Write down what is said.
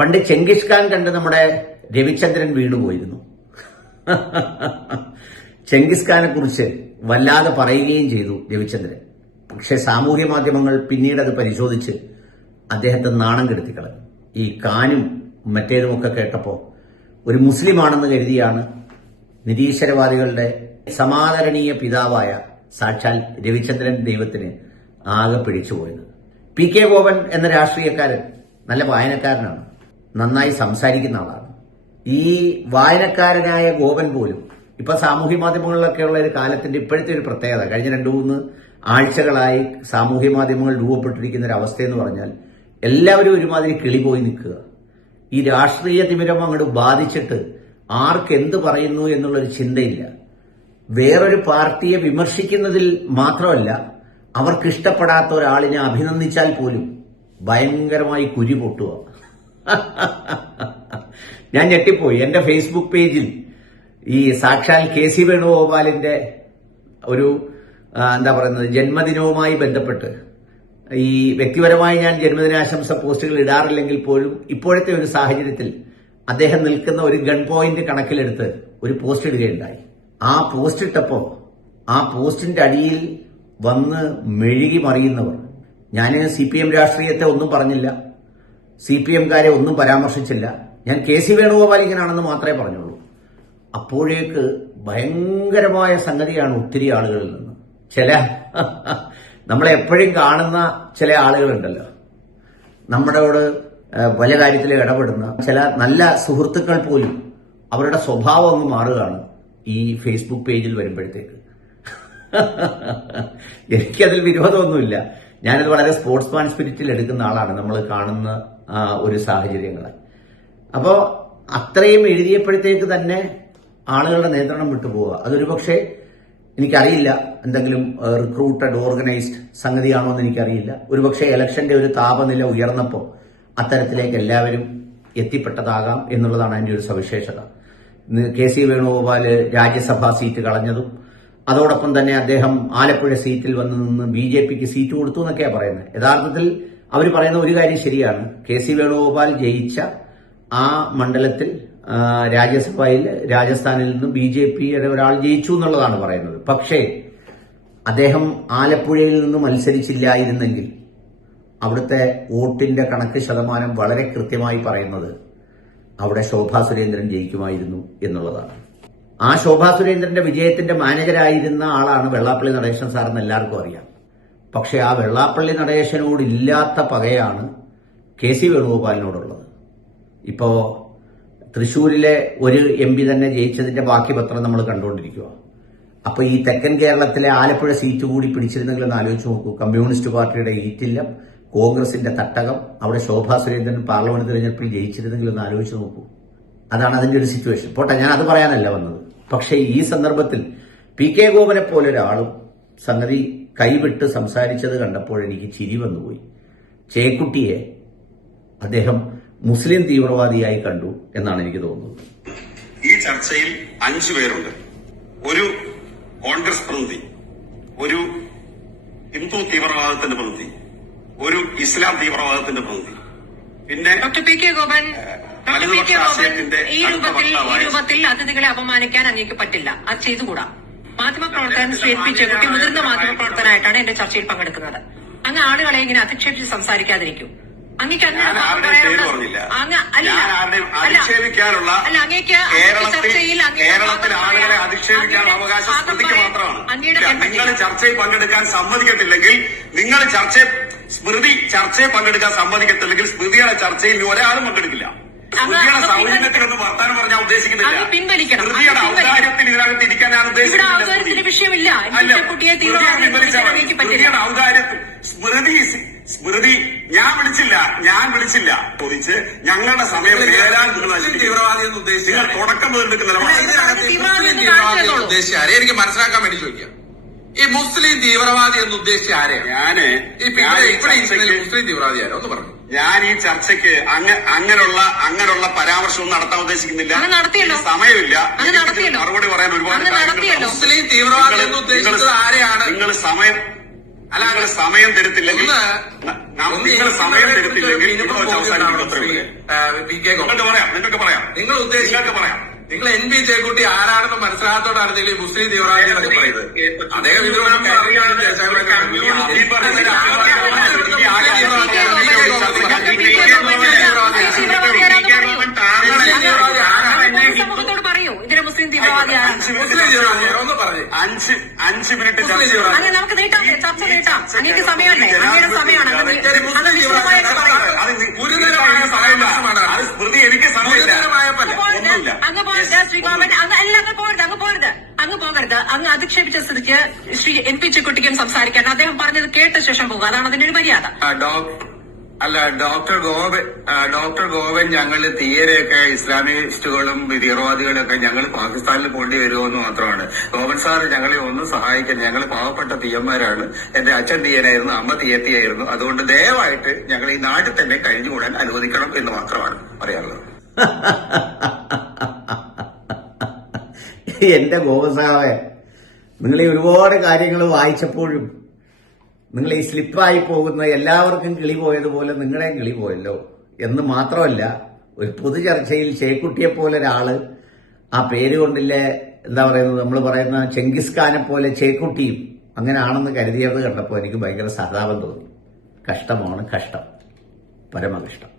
പണ്ട് ചെങ്കിസ് ഖാൻ കണ്ട് നമ്മുടെ രവിചന്ദ്രൻ വീണുപോയിരുന്നു. ചെങ്കിസ് ഖാനെ കുറിച്ച് വല്ലാതെ പറയുകയും ചെയ്തു രവിചന്ദ്രൻ. പക്ഷെ സാമൂഹ്യ മാധ്യമങ്ങൾ പിന്നീട് അത് പരിശോധിച്ച് അദ്ദേഹത്തെ നാണം കെടുത്തി കളഞ്ഞു. ഈ ഖാനും മറ്റേതുമൊക്കെ കേട്ടപ്പോൾ ഒരു മുസ്ലിമാണെന്ന് കരുതിയാണ് നിരീശ്വരവാദികളുടെ സമാദരണീയ പിതാവായ സാക്ഷാൽ രവിചന്ദ്രൻ ദൈവത്തിന് ആകെ പിടിച്ചുപോയത്. പി കെ ഗോപൻ എന്ന രാഷ്ട്രീയക്കാരൻ നല്ല വായനക്കാരനാണ്, നന്നായി സംസാരിക്കുന്ന ആളാണ്. ഈ വായനക്കാരനായ ഗോപൻ പോലും ഇപ്പൊ സാമൂഹ്യ മാധ്യമങ്ങളിലൊക്കെയുള്ള ഒരു കാലത്തിന്റെ ഇപ്പോഴത്തെ ഒരു പ്രത്യേകത, കഴിഞ്ഞ 2-3 ആഴ്ചകളായി സാമൂഹ്യ മാധ്യമങ്ങൾ രൂപപ്പെട്ടിരിക്കുന്ന ഒരു അവസ്ഥയെന്ന് പറഞ്ഞാൽ എല്ലാവരും ഒരുമാതിരി കിളിപോയി നിൽക്കുക. ഈ രാഷ്ട്രീയ തിമിരം അങ്ങോട്ട് ബാധിച്ചിട്ട് ആർക്കെന്ത് പറയുന്നു എന്നുള്ളൊരു ചിന്തയില്ല. വേറൊരു പാർട്ടിയെ വിമർശിക്കുന്നതിൽ മാത്രമല്ല, അവർക്കിഷ്ടപ്പെടാത്ത ഒരാളിനെ അഭിനന്ദിച്ചാൽ പോലും ഭയങ്കരമായി കുരി പൊട്ടുക. ഞാൻ ഞെട്ടിപ്പോയി. എന്റെ ഫേസ്ബുക്ക് പേജിൽ ഈ സാക്ഷാൽ KC വേണുഗോപാലിന്റെ ഒരു എന്താ പറയുന്നത് ജന്മദിനവുമായി ബന്ധപ്പെട്ട് ഈ വ്യക്തിപരമായി ഞാൻ ജന്മദിനാശംസ പോസ്റ്റുകൾ ഇടാറില്ലെങ്കിൽ പോലും ഇപ്പോഴത്തെ ഒരു സാഹചര്യത്തിൽ അദ്ദേഹം നിൽക്കുന്ന ഒരു ഗൺ പോയിന്റ് കണക്കിലെടുത്ത് ഒരു പോസ്റ്റ് ഇടുകയുണ്ടായി. ആ പോസ്റ്റ് ഇട്ടപ്പോ ആ പോസ്റ്റിന്റെ അടിയിൽ വന്ന് മെഴുകി മറിയുന്നവർ, ഞാൻ CPM രാഷ്ട്രീയത്തെ ഒന്നും പറഞ്ഞില്ല, CPM-കാരെ ഒന്നും പരാമർശിച്ചില്ല, ഞാൻ KC വേണുഗോപാൽ ഇങ്ങനാണെന്ന് മാത്രമേ പറഞ്ഞുള്ളൂ. അപ്പോഴേക്ക് ഭയങ്കരമായ സംഗതിയാണ് ഒത്തിരി ആളുകളിൽ നിന്ന്. ചില നമ്മളെപ്പോഴും കാണുന്ന ചില ആളുകളുണ്ടല്ലോ, നമ്മളോട് പല കാര്യത്തിൽ ഇടപെടുന്ന ചില നല്ല സുഹൃത്തുക്കൾ പോലും അവരുടെ സ്വഭാവം അങ്ങ് മാറുകയാണ് ഈ ഫേസ്ബുക്ക് പേജിൽ വരുമ്പോഴത്തേക്ക്. എനിക്കതിൽ വിരോധമൊന്നുമില്ല, ഞാനത് വളരെ സ്പോർട്സ്മാൻ സ്പിരിറ്റിൽ എടുക്കുന്ന ആളാണ് നമ്മൾ കാണുന്ന ഒരു സാഹചര്യങ്ങളെ. അപ്പോൾ അത്രയും എഴുതിയപ്പോഴത്തേക്ക് തന്നെ ആളുകളുടെ നിയന്ത്രണം വിട്ടുപോവുക. അതൊരു പക്ഷേ എനിക്കറിയില്ല, എന്തെങ്കിലും റിക്രൂട്ടഡ് ഓർഗനൈസ്ഡ് സംഗതിയാണോ എന്ന് എനിക്കറിയില്ല. ഒരുപക്ഷെ ഇലക്ഷന്റെ ഒരു താപനില ഉയർന്നപ്പോൾ അത്തരത്തിലേക്ക് എല്ലാവരും എത്തിപ്പെട്ടതാകാം എന്നുള്ളതാണ് അതിന്റെ ഒരു സവിശേഷത. KC വേണുഗോപാല് രാജ്യസഭാ സീറ്റ് കളഞ്ഞതും അതോടൊപ്പം തന്നെ അദ്ദേഹം ആലപ്പുഴ സീറ്റിൽ വന്ന് നിന്ന് BJPക്ക് സീറ്റ് കൊടുത്തു എന്നൊക്കെയാണ് പറയുന്നത്. യഥാർത്ഥത്തിൽ അവർ പറയുന്ന ഒരു കാര്യം ശരിയാണ്, KC വേണുഗോപാൽ ജയിച്ച ആ മണ്ഡലത്തിൽ രാജ്യസഭയിൽ രാജസ്ഥാനിൽ നിന്നും BJPയുടെ ഒരാൾ ജയിച്ചു എന്നുള്ളതാണ് പറയുന്നത്. പക്ഷേ അദ്ദേഹം ആലപ്പുഴയിൽ നിന്ന് മത്സരിച്ചില്ലായിരുന്നെങ്കിൽ അവിടുത്തെ വോട്ടിന്റെ കണക്ക് ശതമാനം വളരെ കൃത്യമായി പറയുന്നത് അവിടെ ശോഭാ സുരേന്ദ്രൻ ജയിക്കുമായിരുന്നു എന്നുള്ളതാണ്. ആ ശോഭാ സുരേന്ദ്രന്റെ വിജയത്തിന്റെ മാനേജരായിരുന്ന ആളാണ് വെള്ളാപ്പള്ളി നടേശൻ സാറെന്ന് എല്ലാവർക്കും അറിയാം. പക്ഷെ ആ വെള്ളാപ്പള്ളി നടേശനോട് ഇല്ലാത്ത പകയാണ് KC വേണുഗോപാലിനോടുള്ളത്. ഇപ്പോ തൃശൂരിലെ ഒരു MP തന്നെ ജയിച്ചതിന്റെ ബാക്കി പത്രം നമ്മൾ കണ്ടുകൊണ്ടിരിക്കുക. അപ്പൊ ഈ തെക്കൻ കേരളത്തിലെ ആലപ്പുഴ സീറ്റ് കൂടി പിടിച്ചിരുന്നെങ്കിൽ ഒന്ന് ആലോചിച്ച് നോക്കൂ. കമ്മ്യൂണിസ്റ്റ് പാർട്ടിയുടെ ഈറ്റില്ലം, കോൺഗ്രസിന്റെ തട്ടകം, അവിടെ ശോഭാ സുരേന്ദ്രൻ പാർലമെന്റ് തെരഞ്ഞെടുപ്പിൽ ജയിച്ചിരുന്നെങ്കിൽ ഒന്ന് ആലോചിച്ച് നോക്കൂ. അതാണ് അതിന്റെ ഒരു സിറ്റുവേഷൻ. പോട്ടെ, ഞാൻ അത് പറയാനല്ല വന്നത്. പക്ഷേ ഈ സന്ദർഭത്തിൽ PK ഗോപനെ പോലെ ഒരാളും സംഗതി കൈവിട്ട് സംസാരിച്ചത് കണ്ടപ്പോൾ എനിക്ക് ചിരി വന്നുപോയി. ചേക്കുട്ടിയെ അദ്ദേഹം മുസ്ലിം തീവ്രവാദിയായി കണ്ടു എന്നാണ് എനിക്ക് തോന്നുന്നത്. ഈ ചർച്ചയിൽ 5 പേരുണ്ട്. ഒരു കോൺഗ്രസ് പ്രതിനിധി, ഒരു ഹിന്ദു തീവ്രവാദത്തിന്റെ പ്രതിനിധി, ഒരു ഇസ്ലാം തീവ്രവാദത്തിന്റെ പ്രതിനിധി, പിന്നെ ഡോക്ടർ PK ഗോപൻ ഈ രൂപത്തിൽ അതിഥികളെ അപമാനിക്കാൻ അങ്ങേക്ക് പറ്റില്ല, അത് ചെയ്തുകൂടാ. മാധ്യമപ്രവർത്തകൻ ശ്രീ പി ചെക്കുട്ടി മുതിർന്ന മാധ്യമപ്രവർത്തകനായിട്ടാണ് എന്റെ ചർച്ചയിൽ പങ്കെടുക്കുന്നത്. അങ്ങ് ആളുകളെ ഇങ്ങനെ അധിക്ഷേപിച്ച് സംസാരിക്കാതിരിക്കും. അങ്ങേക്ക് ചർച്ചയിൽ പങ്കെടുക്കാൻ സമ്മതിക്കത്തില്ലെങ്കിൽ നിങ്ങൾ ചർച്ചയിൽ പങ്കെടുക്കാൻ സമ്മതിക്കത്തില്ലെങ്കിൽ സ്മൃതിയുടെ ചർച്ചയിൽ ഒരാളും പങ്കെടുക്കില്ല. സ്മൃതിയുടെ സൗജന്യത്തിലൊന്നും വർത്താനം പറഞ്ഞാൽ ഉദ്ദേശിക്കുന്നില്ല. സ്മൃതിയുടെ ഔദാര്യത്തിൽ ഇതിനകത്ത് ഇരിക്കാൻ ഞാൻ ഉദ്ദേശിക്കുന്നില്ല. സ്മൃതിയുടെ ഔദാര്യത്തിൽ സ്മൃതി ഞാൻ വിളിച്ചില്ല ചോദിച്ച് ഞങ്ങളുടെ സമയം തീവ്രവാദി എന്ന് ഉദ്ദേശിച്ച് തുടക്കം മുതൽ എടുക്കുന്ന ഉദ്ദേശിച്ച ആരെ എനിക്ക് മനസ്സിലാക്കാൻ വേണ്ടി ചോദിക്കാം. ഈ മുസ്ലിം തീവ്രവാദി എന്ന് ഉദ്ദേശിച്ച ആരെയാണ്? മുസ്ലിം തീവ്രവാദി ആരോ ഒന്ന് പറഞ്ഞു. ഞാൻ ഈ ചർച്ചയ്ക്ക് അങ്ങനെയുള്ള പരാമർശവും നടത്താൻ ഉദ്ദേശിക്കുന്നില്ല. സമയമില്ല, മറുപടി പറയാൻ ഒരുപാട്. മുസ്ലിം തീവ്രവാദി എന്ന് ഉദ്ദേശിച്ചത് ആരെയാണ്? നിങ്ങൾ സമയം അല്ല, നിങ്ങൾ സമയം തരത്തില്ലെങ്കിൽ ഒന്ന് നിങ്ങൾ സമയം തരത്തില്ലെങ്കിൽ മിനിമം ഇവിടെ വെച്ച് അവസാനിപ്പിക്കും. അത്രേ ഉള്ളൂ. പി കെ ഗോപൻ നിങ്ങൾക്ക് പറയാം നിങ്ങൾ ഉദ്ദേശിക്കുന്നത് പറയാം. നിങ്ങൾ എൻ പി ചേക്കുട്ടി ആരാണെന്ന് മനസ്സിലാത്തോടാണ് നിങ്ങൾ ഈ മുസ്ലിം തീവ്രവാദി എന്നൊക്കെ പറയുന്നത്. അദ്ദേഹം ഇതിനോട് സമൂഹത്തോട് പറയൂ ഇതിന് മുസ്ലിം തീവ്രവാദിയാണ്. ഒന്ന് പറഞ്ഞു 5 മിനിറ്റ് ചർച്ച അങ്ങനെ നമുക്ക് നീട്ടാം, ചർച്ച നീട്ടാം. അങ്ങേക്ക് സമയമല്ലേ, അങ്ങയുടെ സമയമാണ്. അങ്ങ് വിശദമായിട്ട് പറയും. ഗുരുതരമായ സമയമാണ്. അത് സ്മൃതി എനിക്ക് സമയമില്ല. അങ്ങ് പോകരുത് ശ്രീ ഗോപൻ, അങ്ങ് പോകരുത്, അങ്ങ് പോകരുത്. അങ്ങ് അധിക്ഷേപിച്ച സ്ഥിതിക്ക് ശ്രീ എൻ പി ചെക്കുട്ടിക്കും സംസാരിക്കാൻ അദ്ദേഹം പറഞ്ഞത് കേട്ട ശേഷം പോകുക. അതാണ് അതിന്റെ ഒരു മര്യാദ. ഡോക്ടർ ഗോവൻ ഞങ്ങൾ തീയരെയൊക്കെ ഇസ്ലാമിസ്റ്റുകളും തീവ്രവാദികളും ഒക്കെ ഞങ്ങൾ പാകിസ്ഥാനിൽ പോണ്ടി വരുമെന്ന് മാത്രമാണ്. ഗോവൻ സാർ ഞങ്ങളെ ഒന്നും സഹായിക്കാൻ, ഞങ്ങൾ പാവപ്പെട്ട തീയന്മാരാണ്. എന്റെ അച്ഛൻ തീയനായിരുന്നു, അമ്മ തീയത്തിയായിരുന്നു. അതുകൊണ്ട് ദയവായിട്ട് ഞങ്ങൾ ഈ നാട്ടിൽ തന്നെ കഴിഞ്ഞുകൂടാൻ അനുവദിക്കണം എന്ന് മാത്രമാണ് പറയാനുള്ളത്. എന്റെ ഗോപസാവേ, നിങ്ങൾ ഈ ഒരുപാട് കാര്യങ്ങൾ വായിച്ചപ്പോഴും നിങ്ങൾ ഈ സ്ലിപ്പായി പോകുന്ന എല്ലാവർക്കും കിളി പോയതുപോലെ നിങ്ങളുടെയും കിളി പോയല്ലോ എന്ന് മാത്രമല്ല, ഒരു പൊതുചർച്ചയിൽ ചേക്കുട്ടിയെ പോലെ ഒരാള് ആ പേര് കൊണ്ടില്ലേ, എന്താ പറയുന്നത്, നമ്മൾ പറയുന്ന ചെങ്കിസ് ഖാനെ പോലെ ചേക്കുട്ടിയും അങ്ങനെ ആണെന്ന് കരുതിയത് കണ്ടപ്പോൾ എനിക്ക് ഭയങ്കര സഹതാപം തോന്നി. കഷ്ടമാണ്, കഷ്ടം, പരമകഷ്ടം.